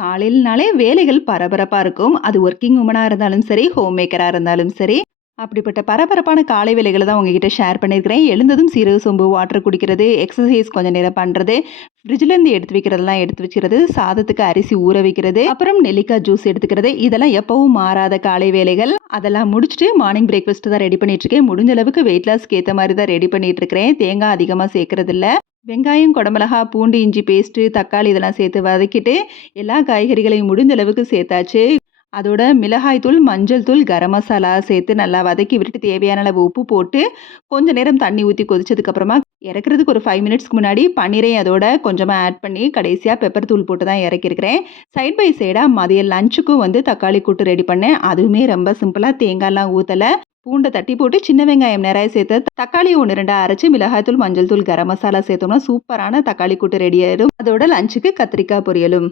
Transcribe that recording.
காலையிலனாலே வேலைகள் பரபரப்பா இருக்கும். அது வொர்க்கிங் வுமனா இருந்தாலும் சரி, ஹோம் மேக்கரா இருந்தாலும் சரி. அப்படிப்பட்ட பரபரப்பான காலை வேலைகள தான் உங்ககிட்ட ஷேர் பண்ணியிருக்கிறேன். எழுந்ததும் சீரக சோம்பு வாட்டர் குடிக்கிறது, எக்ஸர்சைஸ் கொஞ்ச நேரம் பண்றது, ஃப்ரிட்ஜ்லேருந்து எடுத்து வைக்கிறதெல்லாம் எடுத்து வச்சுக்கிறது, சாதத்துக்கு அரிசி ஊற வைக்கிறது, அப்புறம் நெல்லிக்காய் ஜூஸ் எடுத்துக்கிறது. இதெல்லாம் எப்பவும் மாறாத காலை வேலைகள். அதெல்லாம் முடிச்சுட்டு மார்னிங் பிரேக்ஃபாஸ்ட் தான் ரெடி பண்ணிட்டு இருக்கேன். முடிஞ்ச அளவுக்கு வெயிட் லாஸ்க்கு ஏத்த மாரி தான் ரெடி பண்ணிட்டு இருக்கிறேன். தேங்காய் அதிகமா சேர்க்கறதில்ல. வெங்காயம், குடமிளகா, பூண்டு, இஞ்சி பேஸ்ட்டு, தக்காளி இதெல்லாம் சேர்த்து வதக்கிட்டு, எல்லா காய்கறிகளையும் முடிந்த அளவுக்கு சேர்த்தாச்சு. அதோட மிளகாய் தூள், மஞ்சள் தூள், கரம் மசாலா சேர்த்து நல்லா வதக்கி விட்டுட்டு தேவையான அளவு உப்பு போட்டு, கொஞ்ச நேரம் தண்ணி ஊத்தி கொதிச்சதுக்கப்புறமா இறக்குறதுக்கு ஒரு 5 மினிட்ஸ்க்கு முன்னாடி பன்னீரையும் அதோட கொஞ்சமா ஆட் பண்ணி, கடைசியா பெப்பர் தூள் போட்டு தான் இறக்கியிருக்கிறேன். சைட் பை சைடா மதிய லஞ்சுக்கும் வந்து தக்காளி கூட்டு ரெடி பண்ணேன். அதுவுமே ரொம்ப சிம்பிளா தேங்காய்லாம் ஊத்தல. பூண்ட தட்டி போட்டு சின்ன வெங்காயம் நிறைய சேர்த்து தக்காளி 1, 2 அரைச்சு மிளகாய் தூள், மஞ்சள் தூள், கரம் மசாலா சேர்த்தோம்னா சூப்பரான தக்காளி கூட்டு ரெடி ஆயிடும். அதோட லஞ்சுக்கு கத்திரிக்காய் பொரியலும்.